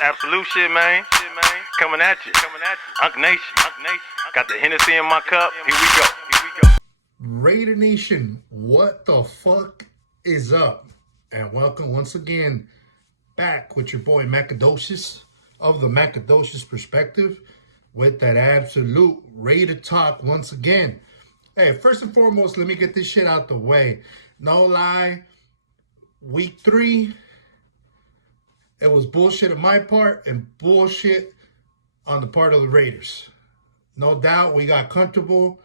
Absolut shit, man. Coming at you. Unk Nation. Got the Hennessy in my cup. Here we go. Raider Nation, what the fuck is up? And welcome once again back with your boy Macadocious of the Macadocious Perspective with that absolute Raider talk once again. Hey, first and foremost, let me get this shit out the way. No lie, week 3, it was bullshit on my part and bullshit on the part of the Raiders. No doubt we got comfortable.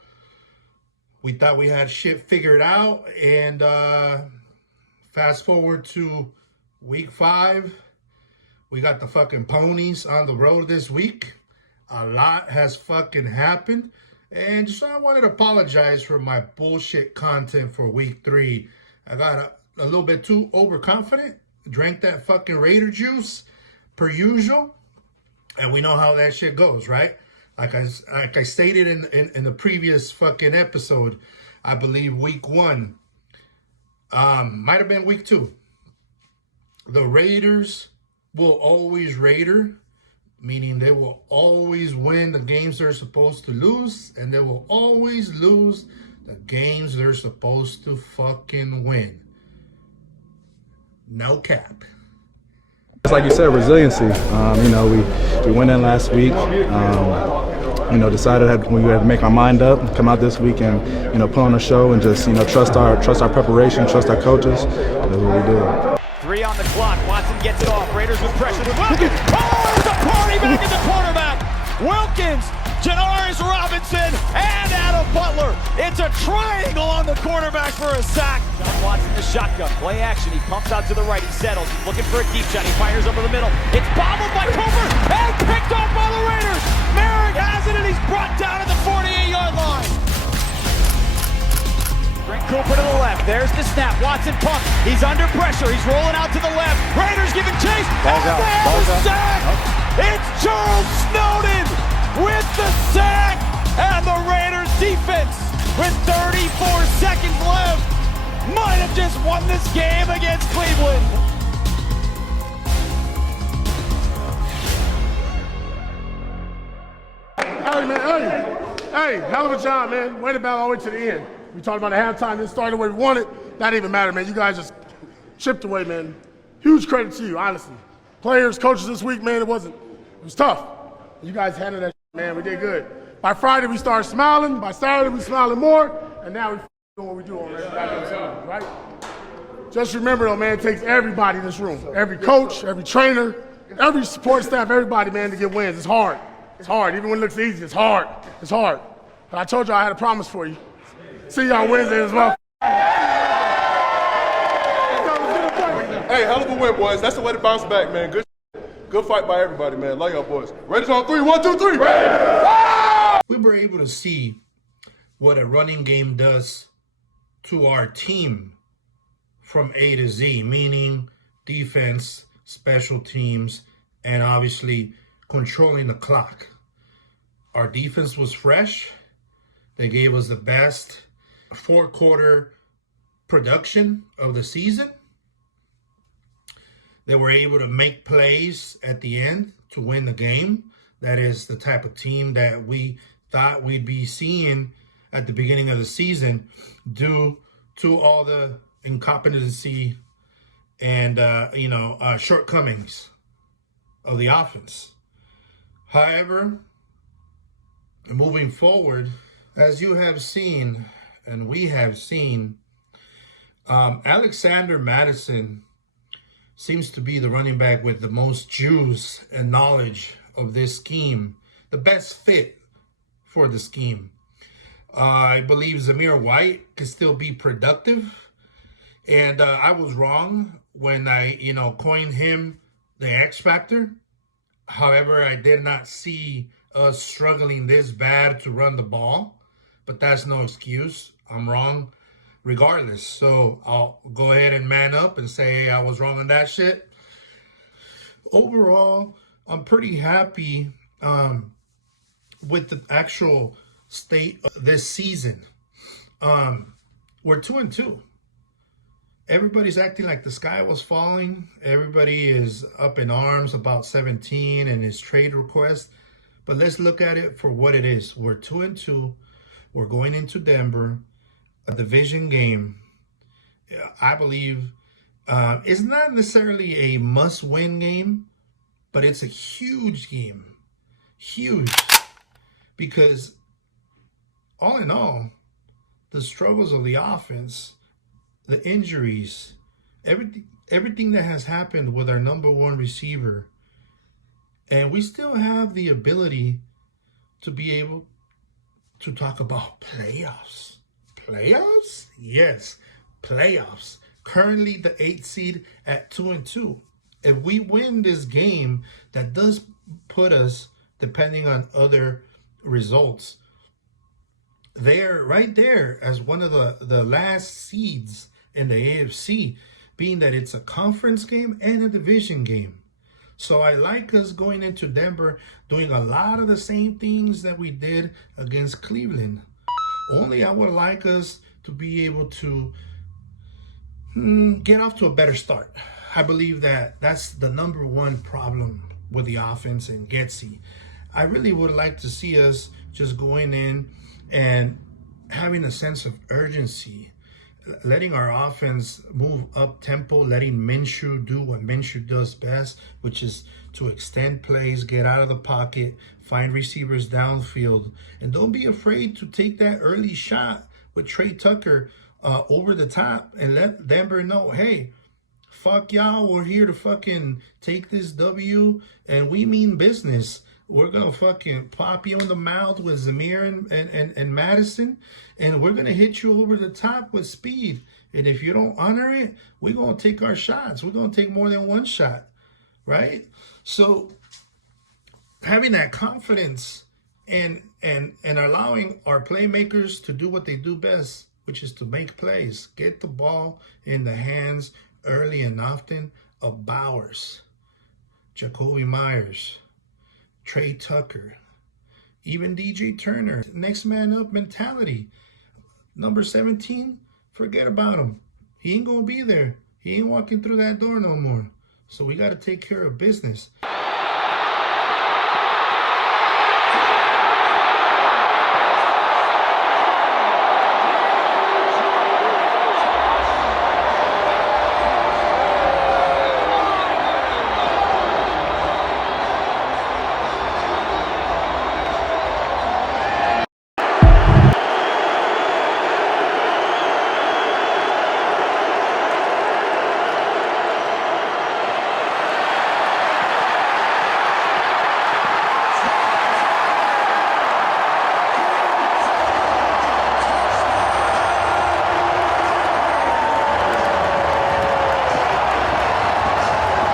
We thought we had shit figured out. And fast forward to week 5. We got the fucking ponies on the road this week. A lot has fucking happened. And just I wanted to apologize for my bullshit content for week 3. I got a little bit too overconfident. Drank that fucking Raider juice per usual. And we know how that shit goes, right? Like I stated in the previous fucking episode, I believe week 1, might have been week 2. The Raiders will always Raider, meaning they will always win the games they're supposed to lose, and they will always lose the games they're supposed to fucking win. No cap. It's like you said, resiliency. We went in last week. Decided we had to make our mind up, come out this week and put on a show and just trust our preparation, trust our coaches. That's what we did. 3 on the clock. Watson gets it off. Raiders with pressure. Wilkins. Oh, it's a party back at the quarterback. Wilkins, Janaris Robinson, and Adam Butler. It's a triangle on the quarterback for a sack. John Watson, the shotgun. Play action. He pumps out to the right. He settles. He's looking for a deep shot. He fires over the middle. It's bobbled by Cooper and picked off by the Raiders. Merrick has it, and he's brought down at the 48-yard line. Brent Cooper to the left. There's the snap. Watson pumps. He's under pressure. He's rolling out to the left. Raiders giving chase. Ball's out. They have a sack. It's Charles Snowden with the sack. And the Raiders defense, with 34 seconds left, might have just won this game against Cleveland. Hey, man, hey, hell of a job, man. Way to battle all the way to the end. We talked about the halftime, didn't start the way we wanted. That didn't even matter, man. You guys just chipped away, man. Huge credit to you, honestly. Players, coaches this week, man, it was tough. You guys handled that shit, man. We did good. By Friday, we started smiling. By Saturday, we smiling more. And now we doing what we do on that, right? Just remember, though, man, it takes everybody in this room. Every coach, every trainer, every support staff, everybody, man, to get wins. It's hard. It's hard. Even when it looks easy, it's hard. It's hard. But I told you I had a promise for you. See you on Wednesday as well. Hey, hell of a win, boys. That's the way to bounce back, man. Good fight by everybody, man. Love y'all boys. Raiders on 3. 1, 2, 3. We were able to see what a running game does to our team from A to Z, meaning defense, special teams, and obviously controlling the clock. Our defense was fresh. They gave us the best 4-quarter production of the season. They were able to make plays at the end to win the game. That is the type of team that we thought we'd be seeing at the beginning of the season due to all the incompetency and, shortcomings of the offense. However, moving forward, as you have seen and we have seen, Alexander Madison seems to be the running back with the most juice and knowledge of this scheme, the best fit for the scheme. I believe Zamir White can still be productive. And I was wrong when I, coined him the X Factor. However, I did not see us struggling this bad to run the ball. But that's no excuse. I'm wrong regardless. So I'll go ahead and man up and say, hey, I was wrong on that shit. Overall, I'm pretty happy with the actual state of this season. We're 2-2. everybody's acting like the sky was falling. Everybody is up in arms about 17 and his trade request. But let's look at it for what it is. We're 2-2. We're going into Denver, a division game. I believe it's not necessarily a must-win game, but it's a huge game. Huge. Because all in all, the struggles of the offense, the injuries, everything that has happened with our number one receiver, and we still have the ability to be able to talk about playoffs. Playoffs? Yes, playoffs. Currently the 8th seed at 2-2. If we win this game, that does put us, depending on other results, there, right there, as one of the last seeds in the AFC, being that it's a conference game and a division game. So I like us going into Denver doing a lot of the same things that we did against Cleveland. Only I would like us to be able to get off to a better start. I believe that that's the number one problem with the offense and Getsy. I really would like to see us just going in and having a sense of urgency, letting our offense move up tempo, letting Minshew do what Minshew does best, which is to extend plays, get out of the pocket, find receivers downfield, and don't be afraid to take that early shot with Trey Tucker over the top and let Denver know, hey, fuck y'all, we're here to fucking take this W and we mean business. We're going to fucking pop you in the mouth with Zamir and Madison, and we're going to hit you over the top with speed. And if you don't honor it, we're going to take our shots. We're going to take more than one shot, right? So having that confidence and allowing our playmakers to do what they do best, which is to make plays, get the ball in the hands early and often of Bowers, Jacoby Myers, Trey Tucker, even DJ Turner. Next man up mentality. Number 17, forget about him. He ain't gonna be there. He ain't walking through that door no more. So we got to take care of business.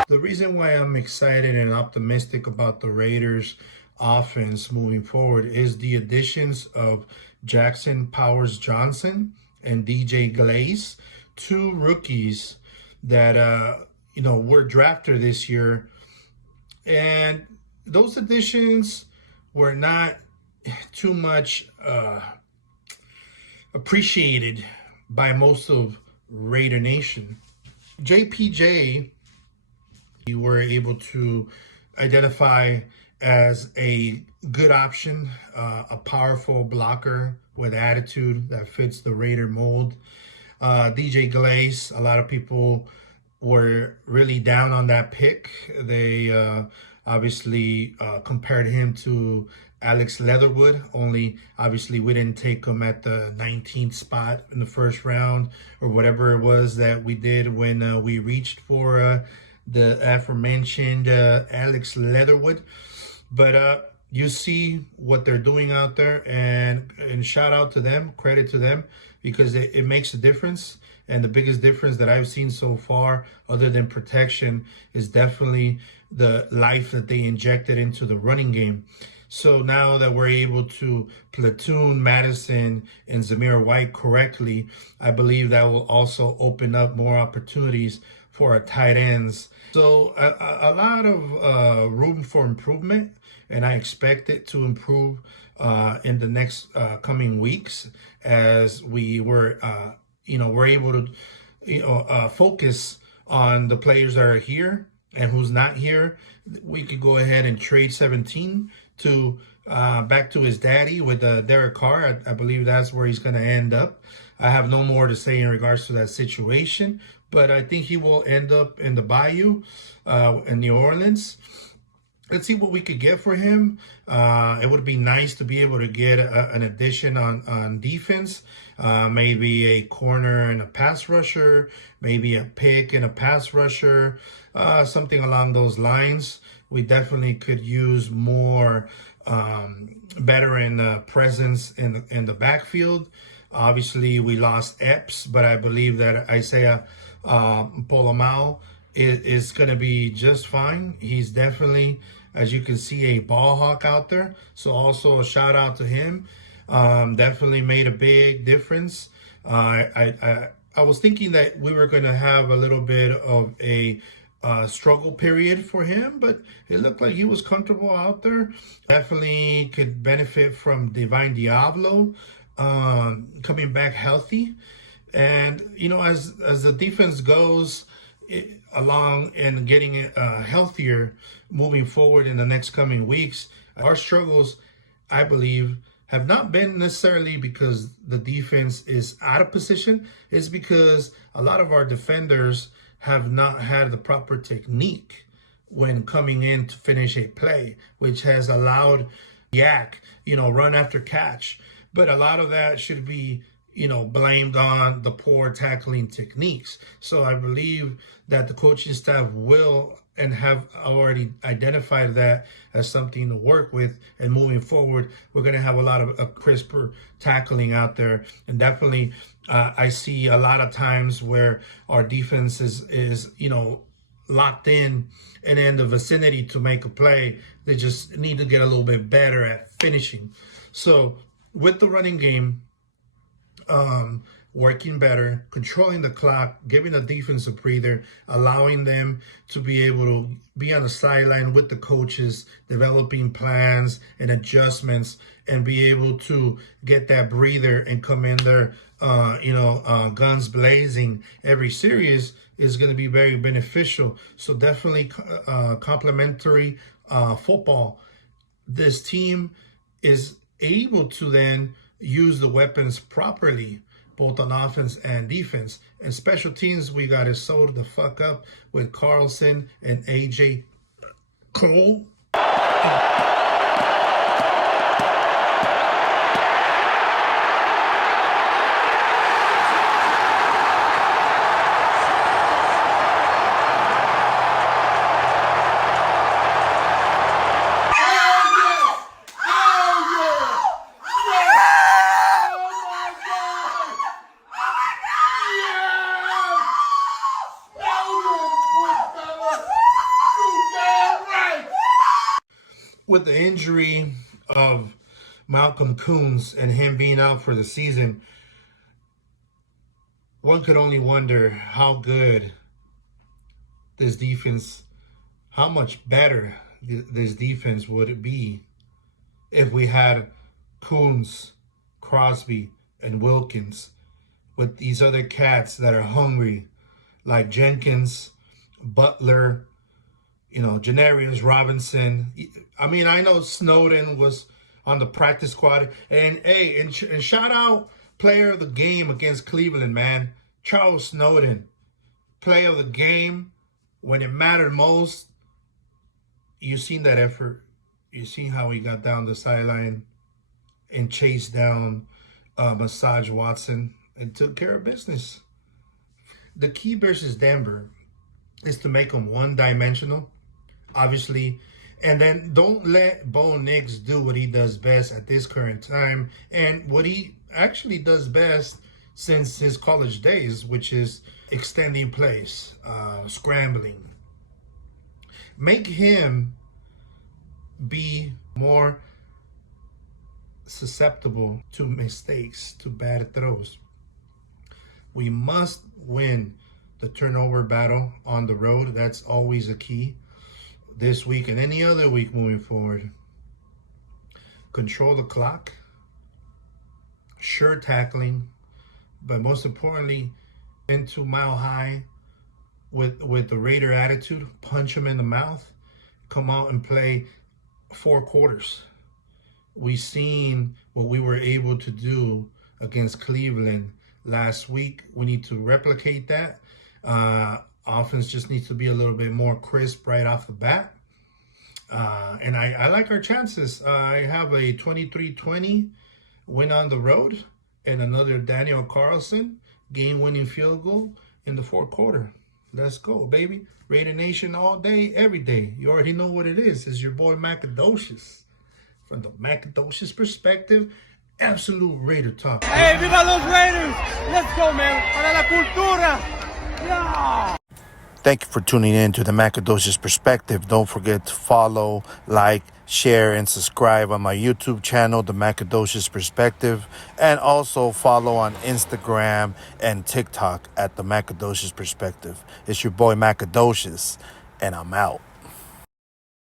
The reason why I'm excited and optimistic about the Raiders offense moving forward is the additions of Jackson Powers-Johnson and DJ Glaze, two rookies that were drafted this year. And those additions were not too much appreciated by most of Raider Nation. JPJ, we were able to identify as a good option, a powerful blocker with attitude that fits the Raider mold. DJ Glaze, a lot of people were really down on that pick. They obviously compared him to Alex Leatherwood, only obviously we didn't take him at the 19th spot in the first round or whatever it was that we did when we reached for the aforementioned Alex Leatherwood. But you see what they're doing out there, and shout out to them, credit to them, because it makes a difference. And the biggest difference that I've seen so far, other than protection, is definitely the life that they injected into the running game. So now that we're able to platoon Madison and Zamir White correctly, I believe that will also open up more opportunities for our tight ends. So a lot of room for improvement, and I expect it to improve in the next coming weeks as we're able to focus on the players that are here and who's not here, we could go ahead and trade 17 to back to his daddy with Derek Carr. I believe that's where he's going to end up. I have no more to say in regards to that situation, but I think he will end up in the Bayou in New Orleans. Let's see what we could get for him. It would be nice to be able to get an addition on defense. Maybe a corner and a pass rusher, maybe a pick and a pass rusher, something along those lines. We definitely could use more veteran presence in the backfield. Obviously, we lost Epps, but I believe that Isaiah Polomau is going to be just fine. He's definitely, as you can see, a ball hawk out there. So also a shout out to him. Definitely made a big difference. I was thinking that we were going to have a little bit of a struggle period for him, but it looked like he was comfortable out there. Definitely could benefit from Divine Diablo coming back healthy. And, as the defense goes along and getting healthier moving forward in the next coming weeks, our struggles, I believe, have not been necessarily because the defense is out of position. It's because a lot of our defenders have not had the proper technique when coming in to finish a play, which has allowed yak, run after catch. But a lot of that should be, blamed on the poor tackling techniques. So I believe that the coaching staff will and have already identified that as something to work with. And moving forward, we're going to have a lot of crisper tackling out there. And definitely, I see a lot of times where our defense is locked in and in the vicinity to make a play. They just need to get a little bit better at finishing. So with the running game, working better, controlling the clock, giving the defense a breather, allowing them to be able to be on the sideline with the coaches, developing plans and adjustments, and be able to get that breather and come in there, guns blazing every series is going to be very beneficial. So definitely complementary football. This team is able to then use the weapons properly, both on offense and defense. And special teams, we got to sew the fuck up with Carlson and AJ Cole. With the injury of Malcolm Koonce and him being out for the season, one could only wonder how good this defense, how much better this defense would it be if we had Koonce, Crosby, and Wilkins with these other cats that are hungry, like Jenkins, Butler, Janarius Robinson. I mean, I know Snowden was on the practice squad. And, hey, and shout out player of the game against Cleveland, man. Charles Snowden, player of the game when it mattered most. You seen that effort. You seen how he got down the sideline and chased down Massage Watson and took care of business. The key versus Denver is to make them one-dimensional, obviously, and then don't let Bo Nix do what he does best at this current time and what he actually does best since his college days, which is extending plays, scrambling. Make him be more susceptible to mistakes, to bad throws. We must win the turnover battle on the road. That's always a key this week and any other week moving forward. Control the clock, sure tackling, but most importantly, into Mile High with the Raider attitude, punch them in the mouth, come out and play 4 quarters. We seen what we were able to do against Cleveland last week. We need to replicate that. Offense just needs to be a little bit more crisp right off the bat. And I like our chances. I have a 23-20 win on the road and another Daniel Carlson game-winning field goal in the 4th quarter. Let's go, baby. Raider Nation all day, every day. You already know what it is. It's your boy Macadocious. From the Macadocious perspective, Absolute Raider talk. Hey, viva los Raiders! Let's go, man. Para la cultura! Yeah! Thank you for tuning in to the Macadocious Perspective. Don't forget to follow, like, share, and subscribe on my YouTube channel, The Macadocious Perspective, and also follow on Instagram and TikTok at The Macadocious Perspective. It's your boy Macadocious, and I'm out.